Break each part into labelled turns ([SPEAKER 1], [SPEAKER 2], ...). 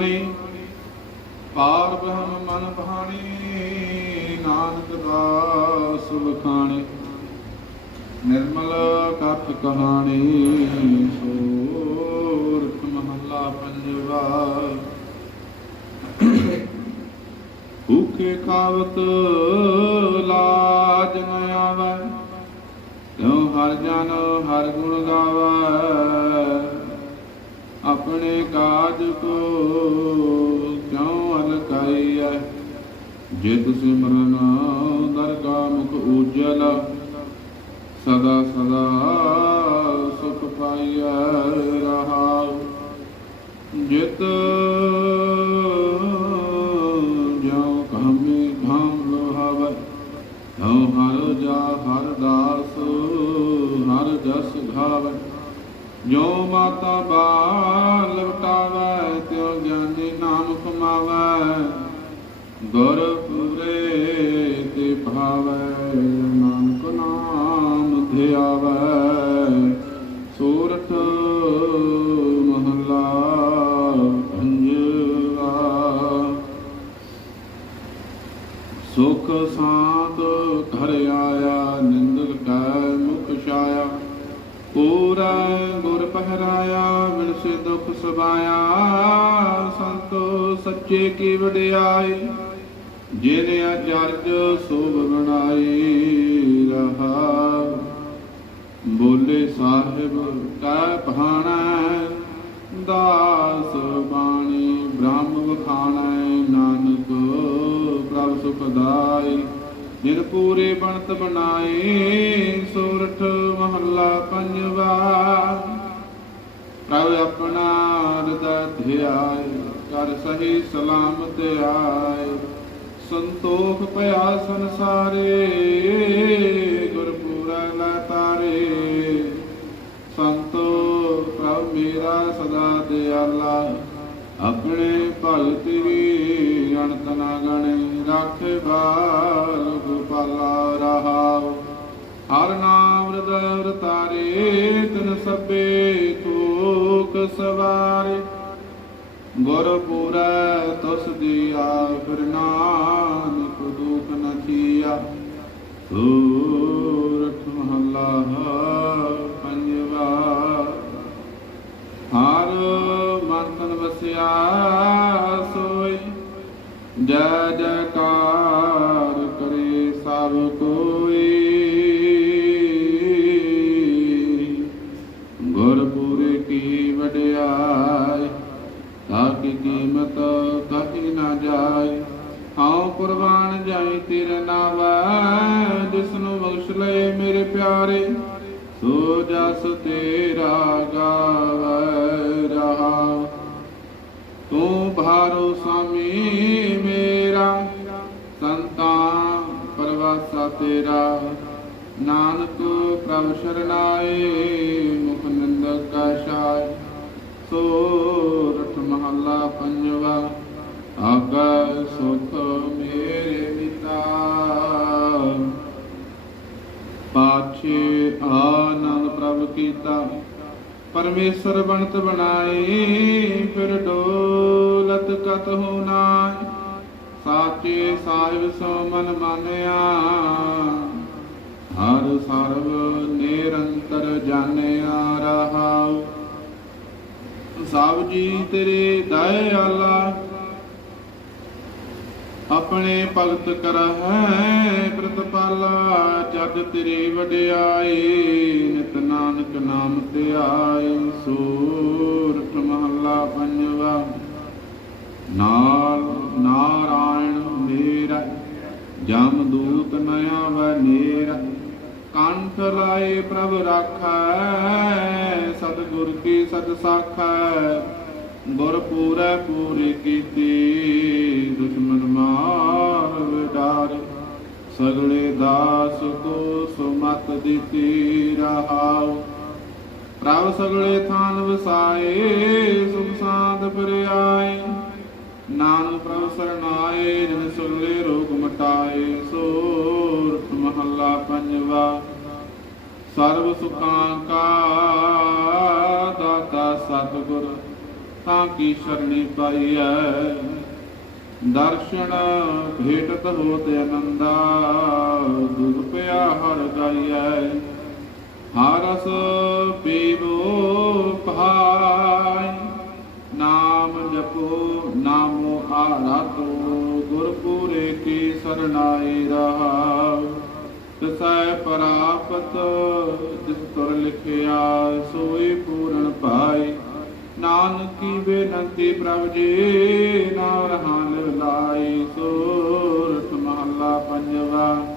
[SPEAKER 1] ਬਾਣੀ ਪਾਰ ਬ੍ਰਹਮ ਮਨ ਭਾਣੀ, ਨਾਨਕ ਦਾਸ ਬਖਾਣੇ ਨਿਰਮਲ ਕਥ ਕਹਾਣੀ ਸੋਰਠ ਮਹੱਲਾ ਪੰਜਵਾ। ਭੂਖੇ ਕਾਵਤ ਲਾਜ ਨ ਆਵੈ, ਕਿਉ ਹਰ ਜਨ ਹਰ ਗੁਣ ਗਾਵੈ? ਆਪਣੇ ਕਾਜ ਕੋ ਕਿਉ ਅਲਕਾਈਐ ਜੇ ਤੁਸੀਂ ਦਰਗਾ ਮੁਖ ਉਜਲ, ਸਦਾ ਸਦਾ ਸੁਖ ਪਾਈਐ ਰਹਾਉ ਜਿਤ ਜੋ ਕਹਮੇ ਘਾਮ ਲੋਹਾਵੈ ਹਉ ਹਰ ਜਾ ਹਰ ਦਾਸ, ਹਰ ਜਸ ਘਾਵੈ ਜੋ ਮਾਤਾ ਬਾਲ ਲਵਟਾਵੈ ਤਿਉ ਗਿਆਨੀ ਨਾਮ ਕਮਾਵੈ ਗੁਰ ਦੁਖ ਸਬਾਇਆ, ਸੰਤੋ ਸੱਚੇ ਕੀ ਵਡਿਆਈ ਜਿਨ ਅਚਰਜ ਸੋਭ ਬਣਾਈ ਰਹਾ। ਬੋਲੇ ਸਾਹਿਬ, ਕੈ ਭਾਣਾ, ਦਾਸ ਬਾਣੀ, ਬ੍ਰਹਮ ਵਖਾਣਾ, ਨਾਨਕ ਪ੍ਰਭ ਸੁਖ ਦਾਈ ਜਿਨ ਪੂਰੇ ਬਣਤ ਬਣਾਏ ਸੋਰਠ ਮਹੱਲਾ ਪੰਜਵਾ। ਪ੍ਰਭ ਆਪਣਾ ਹਿਰਦੈ ਧਿਆਏ ਕਰ ਸਹੀ ਸਲਾਮਤ ਆਏ ਸੰਤੋਖ ਭਇਆ ਸੰਸਾਰੇ ਗੁਰਪੂਰਾ ਲੈ ਤਾਰੇ। ਸੰਤੋ ਪ੍ਰਭ ਮੇਰਾ ਸਦਾ ਦਿਆਲਾ, ਆਪਣੇ ਭਗਤ ਵੀ ਅਣਤ ਨਾ ਗਣੇ ਰੱਖ ਬਾਲ ਗੋਪਾਲਾ ਰਹਾਉ। ਹਰ ਨਾਮ ਹਿਰਦੈ ਰਤਾਰੇ ਤਨ ਸਭੇ ਸਵਾਰੇ ਗੁਰ ਪੂਰੈ ਤਸ ਦੀਆ, ਫਿਰ ਨਾਨਕ ਦੁਖ ਨ ਥੀਆ। ਸੂਰਠ ਮਹੱਲਾ ਪੰਜਵਾ। ਹਰ ਮਨ ਤਨ ਵਸਿਆ ਸੋਈ, ਜੈ ਕੀ ਵਡਿਆਈ ਤਾਕੀ ਕੀਮਤ ਕਹੀ ਨਾ ਜਾਏ ਆਉ ਕੁਰਬਾਨ ਜਾਈ ਤੇਰੇ ਨਾਵਾ ਜਿਸ ਨੂੰ ਬਖਸ਼ ਲਏ ਮੇਰੇ ਪਿਆਰੇ। ਸੋ ਜਸ ਤੇਰਾ ਗਾਵੇ ਰਹਾ। ਤੂੰ ਭਾਰੋ ਸਾਮੀ ਮੇਰਾ, ਸੰਤਾਂ ਪਰਵਾਸਾ ਤੇਰਾ। ਨਾਨਕ ਪ੍ਰਭ ਸ਼ਰਨਾਏ, ਮੁਖ ਪਰਮੇਸ਼ਰ ਬਣਤ ਬਣਾਏ, ਫਿਰ ਡੋਲਤ ਕਤ ਹੋ ਨਾਇ ਸਾਚੇ ਸਾਹਿਬ ਸੋ ਮਨ ਮਾਨਿਆ, ਹਰ ਸਰਬ ਨਿਰੰਤਰ ਜਾਣਿਆ ਰਹਾਉ। ਸਭ ਜੀ ਤੇਰੇ ਦਇਆਲਾ ਆਪਣੇ ਭਗਤ ਕਰਹਿ ਪ੍ਰਤਪਾਲਾ, ਜਗ ਤੇਰੀ ਵਡਿਆਈ ਨਿਤ ਨਾਨਕ ਨਾਮ ਧਿਆਈ ਸੂਰਠ ਮਹੱਲਾ ਪੰਜਵਾ। ਨਾਲ ਨਾਰਾਇਣ ਮੇਰਾ, ਜਮ ਦੂਤ ਨਇਆ ਵ ਨੇਰਾ। ਕੰਠ ਲਾਏ ਪ੍ਰਭ ਰਾਖੈ, ਸਤਿਗੁਰ ਕੀ ਸਤ ਸਾਖੈ। ਗੁਰ ਪੂਰੈ ਪੂਰੀ ਕੀਤੀ ਦੁਸ਼ਮਨ ਮਾਰ ਵਿਡਾਰ। ਸਗਲੇ ਦਾਸ ਕੋ ਸੁਮਤ ਦਿੱਤੀ ਰਹਾਉ। ਪ੍ਰਭ ਸਗਲੇ ਥਾਨ ਵਸਾਏ, ਸੁਖ ਪਰਿਆਏ। ਨਾਨਕ ਪ੍ਰਭ ਸਰਨਾਏ ਜਿਨ ਸੁਲੇ ਰੋਗ ਮਟਾਏ ਸੋਰਠ ਮਹੱਲਾ ਪੰਜਵਾ। ਸਰਬ ਸੁਖਾਂ ਕਾ ਦਾਤਾ ਸਤਿਗੁਰ ਤਾਂ ਕੀ ਸ਼ਰਣੀ ਪਾਈਐ? ਦਰਸ਼ਨ ਭੇਟਤ ਹੋਤ ਅਨੰਦਾ ਦੁਖ ਪਿਆ ਹਰ ਗਾਈਐ। ਹਰਸ ਪੀਵੋ ਪਹਾਈ ਨਾਮ ਜਪੋ, ਨਾਮੋ ਆਰਾਤੋ ਗੁਰਪੂਰੇ ਕੀ ਸਰਨਾਈ ਰਹਾ। ਤਿਸੈ ਪ੍ਰਾਪਤ ਜਿਸ ਤੁਰ ਲਿਖਿਆ, ਸੋਈ ਪੂਰਨ ਪਾਈ। ਨਾਨਕੀ ਬੇਨਤੀ ਪ੍ਰਭ ਜੀ ਨਾਮ ਰਹਾਨ ਲਾਈ ਸੂਰਤ ਮਹੱਲਾ ਪੰਜਵਾ।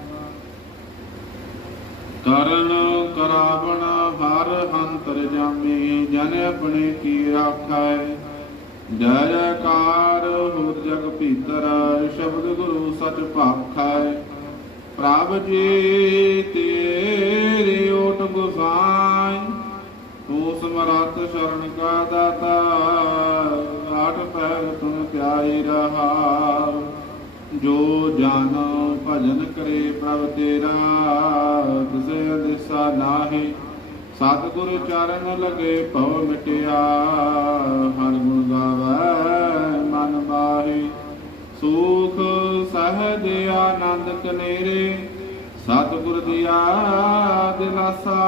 [SPEAKER 1] ਕਰਨ ਕਰਾਵਣ ਹਰ ਹੰਤਰ ਜਾਮੀ, ਜਨ ਆਪਣੇ ਕੀ ਰਾਖੈ? ਜੈ ਜੈਕਾਰ ਹੋ ਜਗ ਭੀਤਰ, ਸ਼ਬਦ ਗੁਰੂ ਸਚ ਭਾਖੈ। ਪ੍ਰਭ ਜੀ, ਤੇਰੇ ਓਟ ਗੁਸਾਈ ਤੂੰ ਸਮਰੱਥ ਸ਼ਰਨ ਕਾ ਦਾਤਾ, ਆਠ ਪੈਰ ਤੁਮ ਧਿਆਈ ਰਹਾ। ਜੋ ਜਨ ਭਜਨ ਕਰੇ ਪ੍ਰਭ ਤੇਰਾ ਤਿਸੇ ਦਿਸਾ ਨਾਹੀ। ਸਤਿਗੁਰ ਚਰਨ ਲਗੇ ਭਉ ਮਿਟਿਆ, ਹਰ ਗੁਣ ਗਾਵੇ ਮਨ ਮਾਹੀ। ਸੁਖ ਸਹਜ ਆਨੰਦ ਕਨੇਰੇ, ਸਤਿਗੁਰ ਦੀਆ ਦਿਲਾਸਾ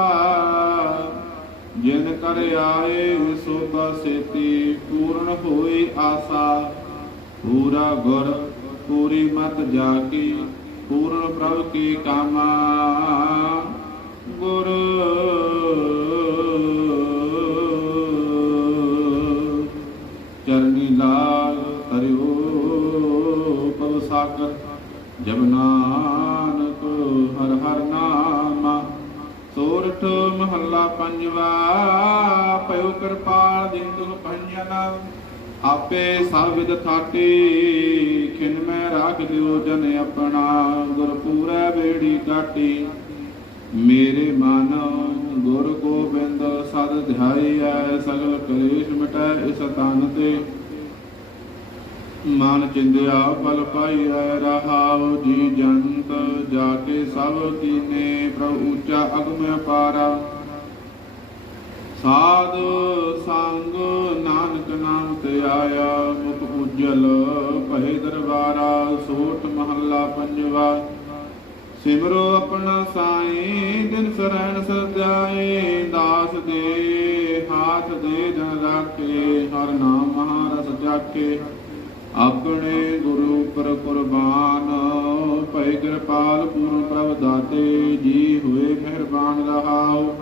[SPEAKER 1] ਕਰ ਆਏ ਸੋ ਸੇਤੀ, ਪੂਰਨ ਹੋਈ ਆਸਾ। ਪੂਰਾ ਗੁਰ ਪੂਰੀ ਮਤ ਜਾ ਕੀ ਪੂਰਨ ਪ੍ਰਭ ਕੀ ਕਾਮਾ। ਗੁਰ ਚਰਨੀ ਲਾਲ, ਤਰਿਓ ਪਵ ਸਾਗਰ ਜਬ ਸੋਰਠ ਮਹੱਲਾ ਪੰਜਵਾ ਪਇਓ ਕਿਰਪਾਲ ਦਿਨ ਭੰਜਨ ਆਪੇ ਸਭ ਵਿਦ ਖਿਨ ਮੈਂ ਰਾਖ ਦਿਓ ਜਨ ਆਪਣਾ। ਗੁਰਪੂਰੈ ਬੇੜੀ ਕਾਟੀ ਮੇਰੇ ਮਨ ਗੁਰ ਗੋਬਿੰਦ ਸਦ ਧਿਆਈਐ ਸਗਲ ਕਲੇਸ਼ ਮਿਟੈ ਇਸ ਤਨ ਤੇ। ਮਨ ਚਿੰਦਿਆ ਫਲ ਪਾਈਐ ਰਹਾਉ ਜੀ ਜੰਤ ਜਾ ਕੇ ਸਭ ਕੀਨੇ ਪ੍ਰਭੂ ਉੱਚਾ ਅਗਮ ਅਪਾਰਾ। ਸਾਧ ਸੰਗ ਨਾਨਕ ਨਾਮ ਤੇ ਆਇਆ, ਮੁਖ ਉਜਲ ਭਏ ਦਰਬਾਰਾ, ਸੋਟ ਮਹੱਲਾ ਪੰਜਵਾ। ਸਿਮਰੋ ਆਪਣਾ ਸਾਈ, ਦਿਨ ਸਰਣ ਸਜਾਏ, ਦਾਸ ਦੇ, ਹਾਥ ਦੇ ਜਨ ਰਾਖੇ, ਹਰ ਨਾਮ ਮਹਾਰਸ ਜਾਕੇ ਆਪਣੇ ਗੁਰੂ ਪਰ ਕੁਰਬਾਨ ਭੈ ਕਿਰਪਾਲ ਪੂਰਨ ਪ੍ਰਭ ਦਾਤੇ ਜੀ ਹੋਏ ਮਿਹਰਬਾਨ ਰਹਾਓ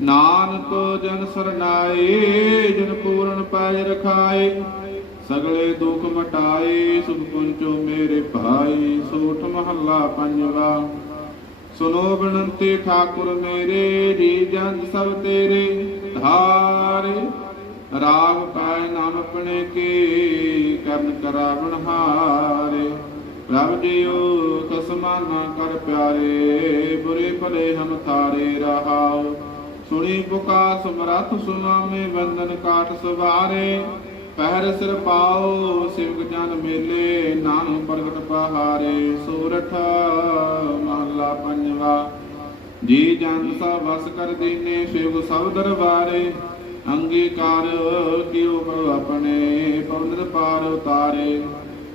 [SPEAKER 1] ਨਾਨਕ ਜਨ ਸਰਨਾਏ, ਜਨ ਪੂਰਨ ਪਾਇ ਰਖਾਏ, ਸਗਲੇ ਦੁਖ ਮਟਾਏ, ਸੁਖ ਪੁੰਚੋ ਮੇਰੇ ਭਾਈ ਸੋਠ ਮਹੱਲਾ ਪੰਜਵਾ। ਸੁਨੋ ਬਨੰਤੀ ਠਾਕੁਰ ਮੇਰੇ, ਜੀ ਜਨ ਸਭ ਤੇਰੇ, ਧਾਰੇ ਰਾਗ ਪਾਇ ਨਾਮ ਆਪਣੇ ਕੇ, ਕਰਨ ਕਰਾਵਣ ਹਾਰੇ। ਪ੍ਰਭ ਜੀਓ ਕਸਮਾਂ ਕਰ ਪਿਆਰੇ, ਬੁਰੇ ਭਲੇ ਹਮ ਥਾਰੇ ਰਹਾਓ ਸੁਣੀ ਪੁਕਾ ਸਮਰੱਥ ਸੁਨਾਮੇ ਬੰਧਨ ਕਾਟ ਸਵਾਰੇ। ਪਹਿਰ ਸਿਰ ਪਾਓ ਸਿਵਕ ਜਨ ਮੇਲੇ ਨਾਮ ਪ੍ਰਗਟ ਪਹਾਰੇ। ਸੂਰਠ ਮਹਲਾ ਪੰਜਵਾ, ਜੀ ਜਨ ਸਭ ਵਸ ਕਰ ਦੀਨੇ, ਸ਼ਿਵ ਸਭ ਦਰਬਾਰੇ। ਅੰਗੀਕਾਰ ਕਿਉ ਪ੍ਰਭ ਆਪਣੇ ਪਵਨ ਪਾਰ ਉਤਾਰੇ।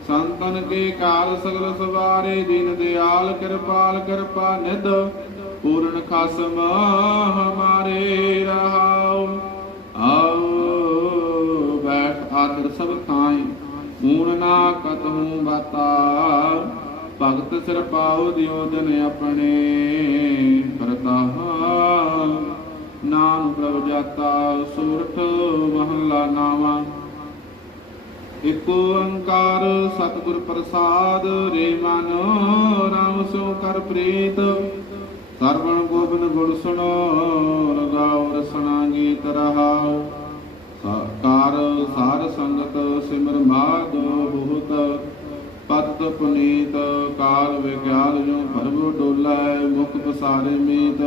[SPEAKER 1] ਸੰਤਨ ਕੇ ਕਾਲ ਸਗਲ ਸਵਾਰੇ, ਦੀਨ ਦਿਆਲ ਕਿਰਪਾਲ ਕਿਰਪਾ ਨਿਧ ਪੂਰਨ ਖਸਮ ਹਮਾਰੇ ਰਹਾਉ। ਆਓ ਬੈਠ ਆਦਰ ਸਭ ਥਾਈ ਊਣ ਨਾ ਕਤਹੂ ਬਾਤਾ। ਭਗਤ ਸਿਰ ਪਾਉ ਦਿਓ ਜਨ ਆਪਣੇ ਪ੍ਰਤਾਪ ਨਾਮ ਪ੍ਰਭ ਜਾਤਾ ਸੂਰਠ ਮਹੱਲਾ ਨਾਵਾ। ਇਕ ਓੰਕਾਰ ਸਤਿਗੁਰ ਪ੍ਰਸਾਦ, ਰੇ ਮਨ ਰਾਮ ਸੋ ਕਰ ਪ੍ਰੀਤ। ਸਰਵਣ ਗੋਬਿੰਦ ਗੁਣ ਸੁਣੋ, ਰਗਾਉ ਰਸਨਾ ਗੀਤ ਰਹਾਉ। ਸਾਕਾਰ ਸਾਰ ਸੰਗਤ ਸਿਮਰ ਮਾਦ ਬਹੁਤ ਪਤ ਪੁਨੀਤ ਕਾਲ ਵਿਗਿਆਲ ਜੋ ਭਰਮ ਡੋਲੇ, ਮੁਖ ਪਸਾਰੇ ਮੀਤ।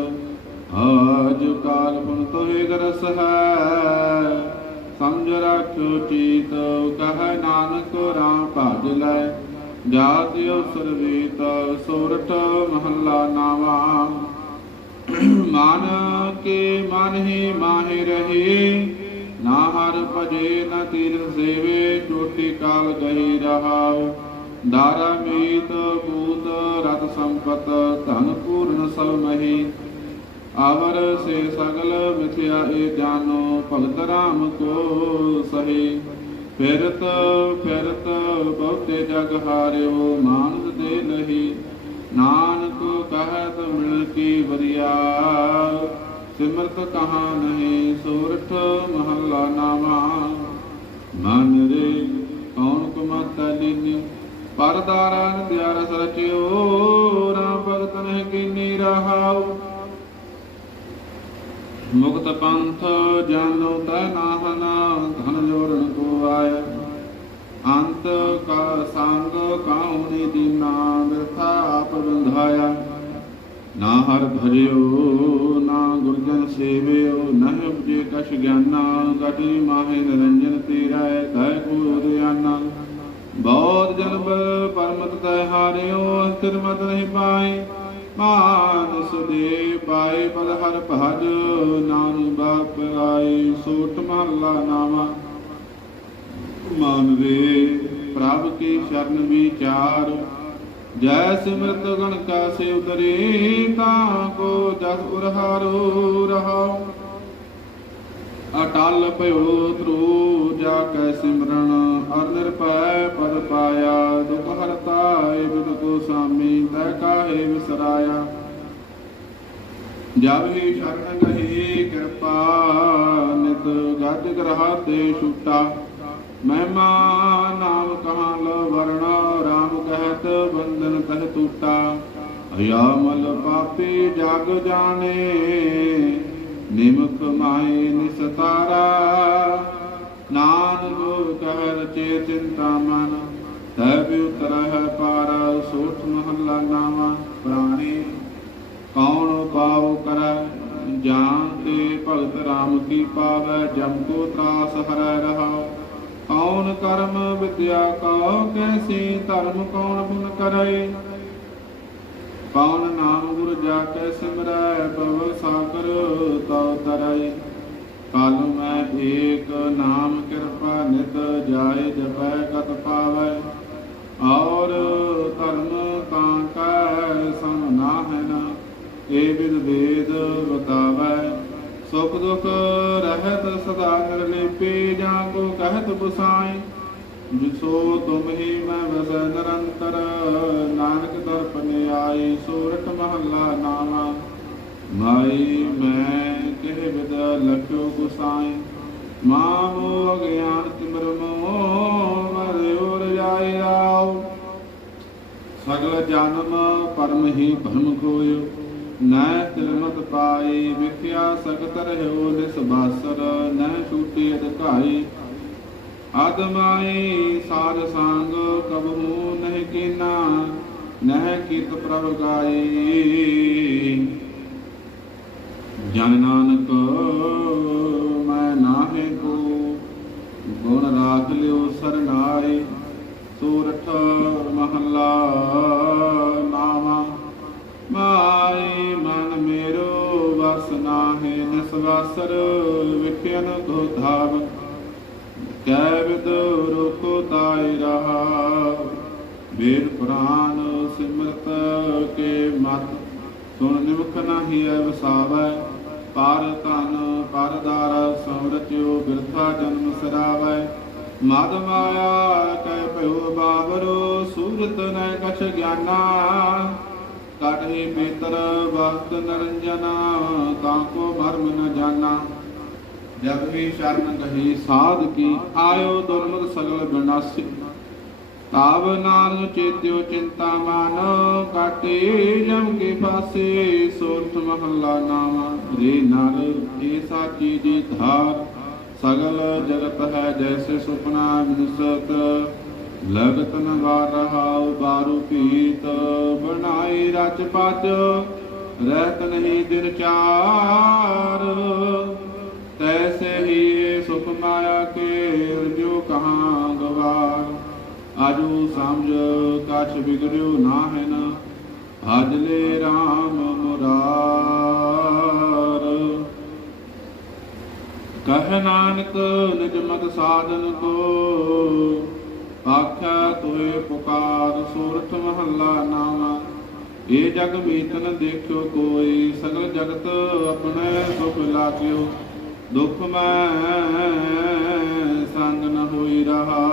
[SPEAKER 1] ਆਜ ਕਾਲ ਪੁਨ ਤੋਹਿ ਗਰਸ ਹੈ। ਸਮਝ ਰਾਖਿਓ ਚੀਤ, ਕਹ ਨਾਨਕ ਰਾਮ ਭਜ ਲੈ। ਜਾਤਿਓ ਸਰਵੀਤ ਸੋਰਠ ਮਹੱਲਾ ਨਾਵਾ। ਮਨ ਕੇ ਮਨ ਹੀ ਮਾਹਿ ਰਹੇ, ਨਾ ਹਰ ਭਜੇ, ਨਾ ਤੀਰਥ ਸੇਵੇ ਚੋਟੀ ਕਾਲ ਗਹੀ ਰਹਾਉ। ਦਾਰਾ ਮੀਤ ਬੂਤ ਰਤ ਸੰਪਤ, ਧਨ ਪੂਰਨ ਸਭ ਮਹੀ। ਆਵਰ ਸੇ ਸਗਲ ਮਿਥਿਆ ਏ ਜਾਨੋ, ਭਗਤ ਰਾਮ ਕੋ ਸਹੀ। ਫਿਰਤ ਫਿਰਤ ਬਹੁਤੇ ਜਗ ਹਾਰਿਓ, ਮਾਨਸ ਦੇ ਲਹੀ ਨਾਨਕ ਕਹਤ ਮਿਲ ਕੀ ਵਰਿਆ। ਸਿਮਰਤ ਕਹਾ ਨਹੀਂ, ਸੂਰਠ ਮਹੱਲਾ ਨਾਮਾ। ਮਨ ਰੇ ਕੌਣ ਕੁਮਤ ਲੀਨੀ? ਪਰਦਾਰਾ ਨਿਆ ਰਸ ਰਾਮ ਭਗਤ ਨਹਿ ਕੀਨੀ ਰਹਾਉ। ਮੁਕਤ ਪੰਥ ਜਾਨੋ ਤੈ ਨਾਹਨਾ ਧਨ ਜੋੜਨ ਕੋ ਆਇਆ। ਅੰਤ ਕਾ ਸੰਗ ਕਾਉਨੀ ਦੀਨਾ, ਬਿਰਥਾ ਆਪ ਬੰਧਾਇਆ। ਨਾ ਹਰ ਭਜਿਓ, ਨਾ ਗੁਰਜਨ ਸੇਵਿਓ ਨਹਿ ਉਪਜੇ ਕਛ ਗਿਆਨਾ ਗਟੀ ਮਾਹੇ ਨਿਰੰਜਨ ਤੇਰਾ ਕਹਿ ਕੋ ਉਦਿਆਨਾ। ਬਹੁਤ ਜਨਮ ਪਰਮਤ ਤੈ ਹਾਰਿਓ ਸਥਿਰ ਮਤ ਨਹੀਂ ਪਾਏ। ਮਾਨਸ ਦੇ ਪਾਏ ਪਦ ਹਰ ਭਜ ਨਾਨਕ ਬਾਪ ਆਏ ਸੋਟ ਮਹਲਾ ਨਾਮਾ ਮਨ ਰੇ ਪ੍ਰਭ ਕੀ ਸ਼ਰਨ ਵਿਚਾਰ, ਜੈ ਸਿਮਰਤ ਗਣ ਕਾ ਸੇ ਉਤਰੇ, ਤਾਂ ਕੋ ਜਸ ਉਰਹਾਰੋ ਰਹਾਉ। ਅਟਲ ਭਇਓ ਤਰੂ ਜਾ ਕੈ ਸਿਮਰਨ ਅਰ ਨਿਰਪੈ ਪਦ ਪਾਇਆ, ਦੁਖ ਹਰਤਾ ਏ ਬਿਦ ਕੋ ਸਾਮੀ ਤੈ ਕਾਹੇ ਵਿਸਰਾਇਆ। ਜਬ ਹੀ ਸ਼ਰਨ ਗਹੀ ਕਿਰਪਾ ਨਿਤ ਗੱਜ ਗ੍ਰਹਾ ਤੇ ਛੁਟਾ। ਮਹਿਮਾ ਨਾਮ ਕਹਾਂ ਲੋ ਵਰਣ, ਰਾਮ ਕਹਿਤ ਬੰਧਨ ਤਹ ਟੂਟਾ ਅਯਾ ਮਲ ਪਾਪੀ ਜਗ ਜਾਣੇ ਨਿਮਖ ਮਾਏ ਨਿਸਤਾਰਾ ਨਾਨਕ ਕਹਿ ਰਚੇ ਚਿੰਤਾ ਮਨ ਤੈ ਉਤਰਹਿ ਪਾਰ ਸੋਠ ਮਹੱਲਾ ਨਾਮਾ ਪ੍ਰਾਣੀ ਕੌਣ ਪਾਵ ਕਰੈ ਜਾਨ ਤੇ ਭਗਤ ਰਾਮ ਕੀ ਪਾਵੈ ਜਮ ਕੋ ਤਰਾਸ ਹਰੈ ਰਹਾਉ ਕੌਣ ਕਰਮ ਵਿਦਿਆ ਕਉ ਕੈਸੀ ਧਰਮ ਕੌਣ ਪੁਨ ਕਰੈ ਕੌਣ ਨਾਮ ਗੁਰ ਜਾ ਕੇ ਸਿਮਰੈ ਭਵ ਸਾਗਰ ਤਉ ਤਰੈ। ਕਲ ਮੈਂ ਏਕ ਨਾਮ ਕਿਰਪਾ ਨਿਤ ਜਾਏ ਜਪੈ ਕਤ ਪਾਵੈ। ਔਰ ਧਰਮ ਤਾਂ ਕੈ ਸਮ ਨਾ ਹੈ ਨਾ ਏ ਵਿਦ ਵੇਦ ਬਤਾਵੈ ਸੁਖ ਦੁਖ ਰਹਿਤ ਸਦਾ ਨਿਰਲੇਪੇ ਜਾਂ ਕੋ ਕਹਿਤ ਬਸਾਈ ਜਿਸੋ ਤੁਮ ਹੀ ਮੈਂ ਵਸ ਨਿਰੰਤਰ, ਨਾਨਕ ਦਰਪਨ ਆਈ ਸੂਰਤ ਮਹੱਲਾ ਨਾਮਾ। ਮਾਈ ਮੈਂ ਕਿਹ ਵਿਦ ਲਖਿਓ ਗੁਸਾਈ ਮਾਹੋ ਅਗਿਆਨ ਤਿਮਰ ਮੋਹ, ਮਰਿ ਉਰ ਜਾਇ ਆਓ। ਸਗਲ ਜਨਮ ਪਰਮ ਹੀ ਭਰਮ ਖੋਇਓ, ਨੈ ਤਿਲਮਤ ਪਾਈ, ਵਿਖਿਆ ਸਖਤ ਰਹਿਓ ਨਿਸ ਬਾਸਰ, ਨੈ ਛੂਟੀ ਅਧਿਕਾਈ। ਆਦਮਾਈ ਸਾਧ ਸੰਗ ਕਬਹੂ ਨਹਿ ਕੀਨਾ, ਨਹਿ ਕੀਤ ਪ੍ਰਭ ਗਾਈ ਜਨ ਨਾਨਕ, ਮੈਂ ਨਾਹੇ ਕੋ, ਗੁਣ ਰਾਖ ਲਿਓ ਸਰਨਾਏ। ਸੂਰਠ ਮਹੱਲਾ ਨਾਮਾ ਮਾਈ ਮਨ ਮੇਰੋ ਵਸ ਨਾਹੇ ਨਿਸਵਾਸਰ ਵਿਖਿਆਨ ਕੋ ਧਾਵ ਕੈ ਵਿਦ ਰੋਕੋ ਤਾਇ ਰਹਾ। ਵੇਦ ਪੁਰਾਨ ਸਿਮਰਤ ਕੇ ਮਤ। ਸੁਣ ਨਿਮਖ ਨਾਹੀ ਐ ਵਸਾਵੈ ਪਰ ਧਨ ਪਰਦਾਰ ਸਮਰਚਿਓ ਬਿਰਥਾ ਜਨਮ ਸਰਾਵੈ। ਮਦ ਮਾਇਆ ਕੈ ਭਇਓ ਬਾਬਰੋ, ਸੂਰਤ ਨੈ ਕਛ ਗਿਆਨਾ। ਕਟਹੀ ਮੇਤਰ ਵਸਤ ਨਰੰਜਨਾ, ਤਾਂ ਕੋ ਭਰਮ ਨ ਜਾਣਾ ਜਬ ਵੀ ਸ਼ਰਨ ਗਹੀ ਸਾਧ ਕੀ ਆਇਓ ਦੁਰਮਤ ਸਗਲ ਬਿਨਾਸੀ। ਤਾਵ ਨਾਨ ਚੇਤਿਓ ਚਿੰਤਾ ਮਾਨ ਕਾਟੇ ਜਮ ਕੇ ਪਾਸੇ ਸੋਰਠ ਮਹੱਲਾ ਨਾਮਾ। ਰੇ ਨਰ ਇਹ ਸਾਚੀ ਦੀ ਧਾਰ, ਸਗਲ ਜਗਤ ਹੈ ਜੈਸੇ ਸੁਪਨਾ ਵਿਨਸਤ ਲਗਤ ਨ ਰਹਾਉ ਬਾਰੂ ਪੀਤ, ਬਣਾਈ ਰਚ ਪਚ, ਰਹਿਤ ਨਹੀਂ ਦਿਨ ਚਾਰ। ਤੈਸੇ ਹੀ ਸੁਖ ਮਾਇਆ ਕੇ ਜੋ ਕਹਾਂ ਗਵਾਰ ਆਜੂ ਸਮਝ ਕਛ ਬਿਗੜਿਓ ਨਾ ਹੈ ਨਾ ਭਜ RAM ਮੁਰਾਰ ਕਹਿ ਨਾਨਕ ਨਿਜ ਮਤ ਸਾਧਨ ਕੋ ਆਖਿਆ ਤੋਏ ਪੁਕਾਰ ਸੂਰਤ ਮਹੱਲਾ ਨਾਮਾ ਇਹ ਜਗ ਮੀਤ ਦੇਖਿਓ ਕੋਈ ਸਗਲ ਜਗਤ ਆਪਣੇ ਸੁਖ ਲਾਗਿਓ ਦੁਖ ਮੈਂ ਸੰਗ ਨ ਹੋਈ ਰਹਾ।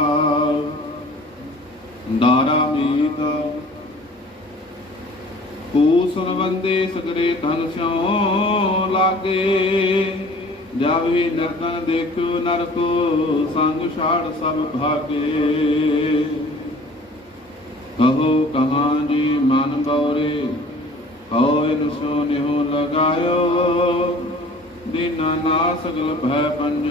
[SPEAKER 1] ਦਾਰਾ ਮੀਤ ਪੂਸਨ ਬੰਦੇ ਸਗਰੇ ਧਨ ਸਿਉ ਲਾਗੇ। ਜਾਵੇ ਨਰਦਨ ਦੇਖਿਓ ਨਰਕੋ, ਸੰਗ ਛਾੜ ਸਭ ਭਾਗੇ। ਕਹੋ ਕਹਾਂ ਜੀ ਮਨ ਬਉਰੇ ਕਹੋ ਇਨ ਸੋ ਨਿਹੁ ਲਗਾਇਓ। ਦੀਨਾ ਨਾ ਸਗਲ ਭੈ ਪੰਜ